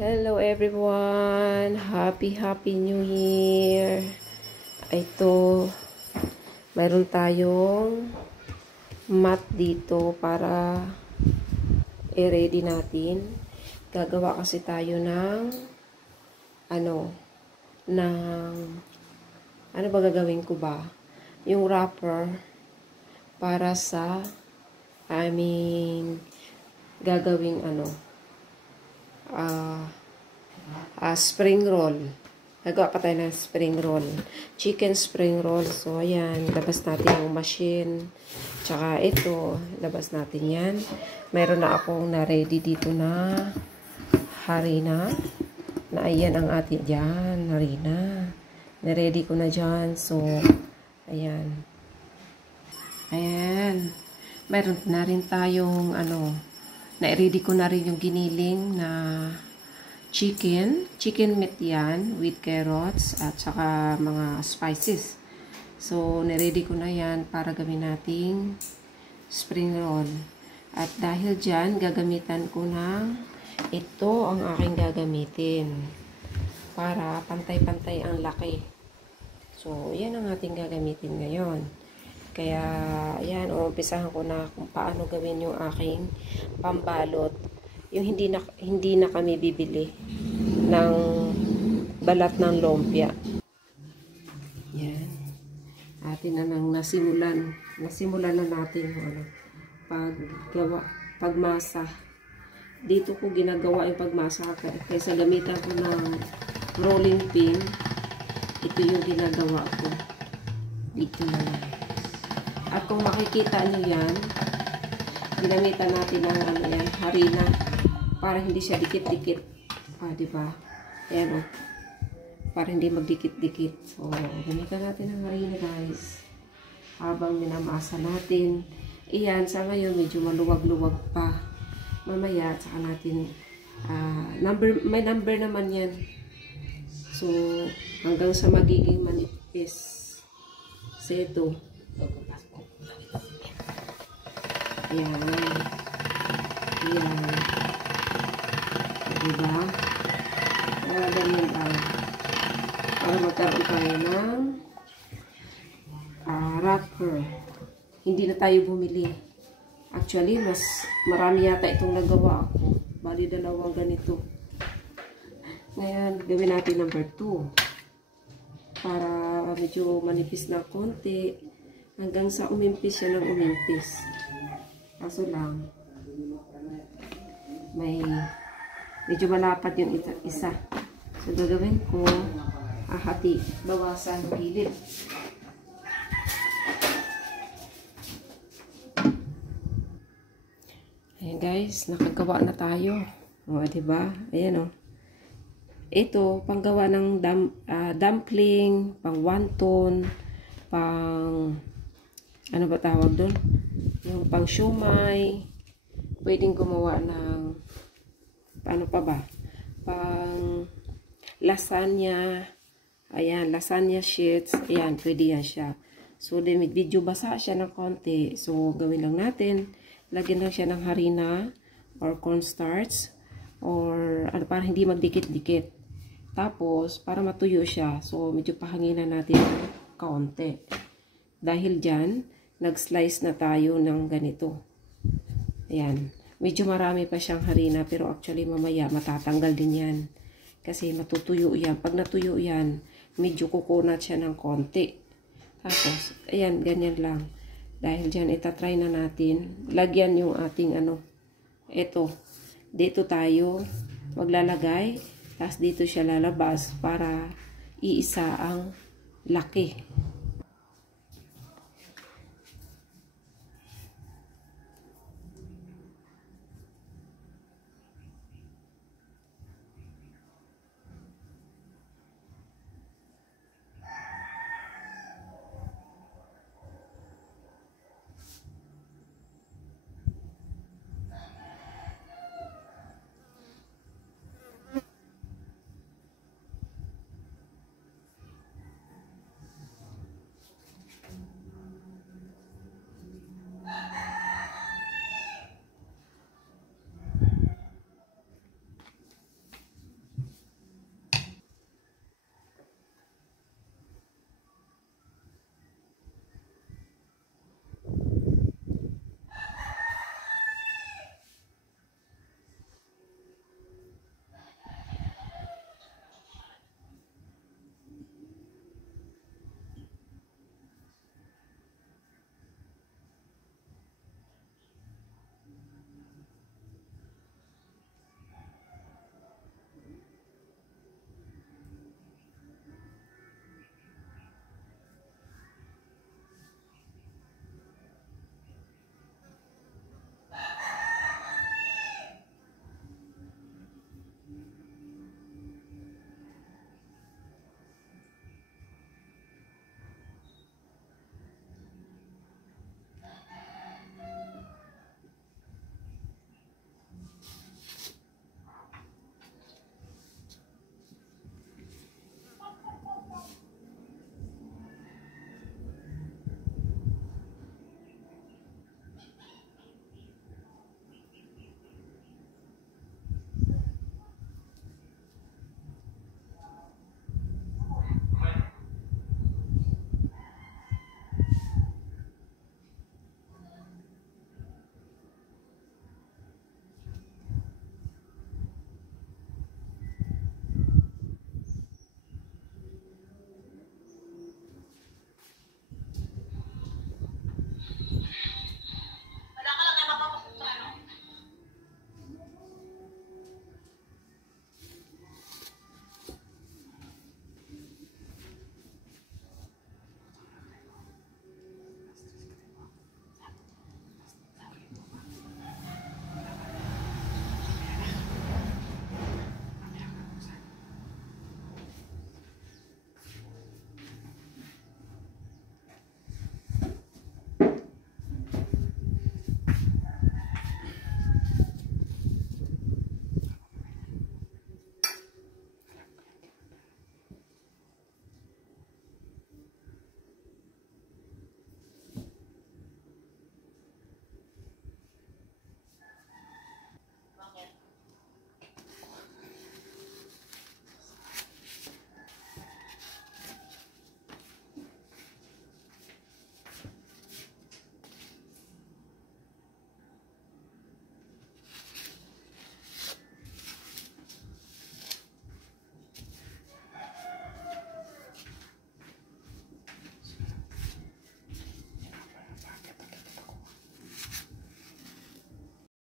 Hello everyone! Happy New Year! Ito, mayroon tayong mat dito para i-ready natin. Gagawa kasi tayo ng ano ba gagawin ko ba? Yung wrapper para sa aming gagawing spring roll. Nagawa pa tayo ng spring roll. Chicken spring roll. So, ayan. Labas natin yung machine. Tsaka ito. Labas natin yan. Meron na akong na-ready dito na harina. Na ayan ang atin dyan. Harina. Na-ready ko na dyan. So, ayan. Ayan. Meron na rin tayong na-ready ko na rin yung giniling na chicken meat yan with carrots at saka mga spices. So, na-ready ko na yan para gawin nating spring roll. At dahil dyan, gagamitan ko ng ito ang aking gagamitin para pantay-pantay ang laki. So, yan ang ating gagamitin ngayon. Kaya, ayan, umpisahan ko na kung paano gawin yung aking pambalot. Yung hindi na kami bibili ng balat ng lumpia. Yan. Atin na nang nasimulan na natin yung pagmasa. Dito ko ginagawa yung pagmasa kaysa gamitan ko ng rolling pin. Ito yung ginagawa ko. Dito na lang. At kung makikita nyo yan, ginamitan natin ng harina para hindi siya dikit-dikit. Diba? Ayan para hindi magdikit-dikit. So, gamitan natin ng harina guys. Habang minamasa natin. Iyan, sa ngayon medyo maluwag-luwag pa. Mamaya, saka natin may number naman yan. So, hanggang sa magiging manipis. So, ito. Ayan. Ayan. Diba? Ganyan lang. Para magkaroon tayo ng wrapper. Hindi na tayo bumili. Actually, mas marami yata itong nagawa ako. Bali, dalawang ganito. Ngayon, gawin natin number 2. Para medyo manipis na konti. Hanggang sa umimpis siya ng umimpis. Kaso lang, medyo malapad yung isa. So, gagawin ko, hati, bawasan gilid. Ayan guys, nakagawa na tayo. Diba? Ayan Ito, panggawa ng dumpling, pang wonton, pang, ano ba tawag doon? Yung pang siomai, pwedeng gumawa ng paano pa ba? Pang lasagna, ayan, lasagna sheets, ayan, pwede yan siya. So, medyo basa siya ng konti. So, gawin lang natin, lagyan lang siya ng harina or cornstarch or para hindi magdikit-dikit. Tapos, para matuyo siya, so, medyo pahanginan natin ng kaunti. Dahil dyan, nag-slice na tayo ng ganito. Ayan. Medyo marami pa siyang harina, pero actually mamaya matatanggal din yan. Kasi matutuyo yan. Pag natuyo yan, medyo kukunat siya ng konti. Tapos, ayan, ganyan lang. Dahil dyan, itatry na natin. Lagyan yung ating ito. Dito tayo maglalagay. Tapos dito siya lalabas para iisa ang laki.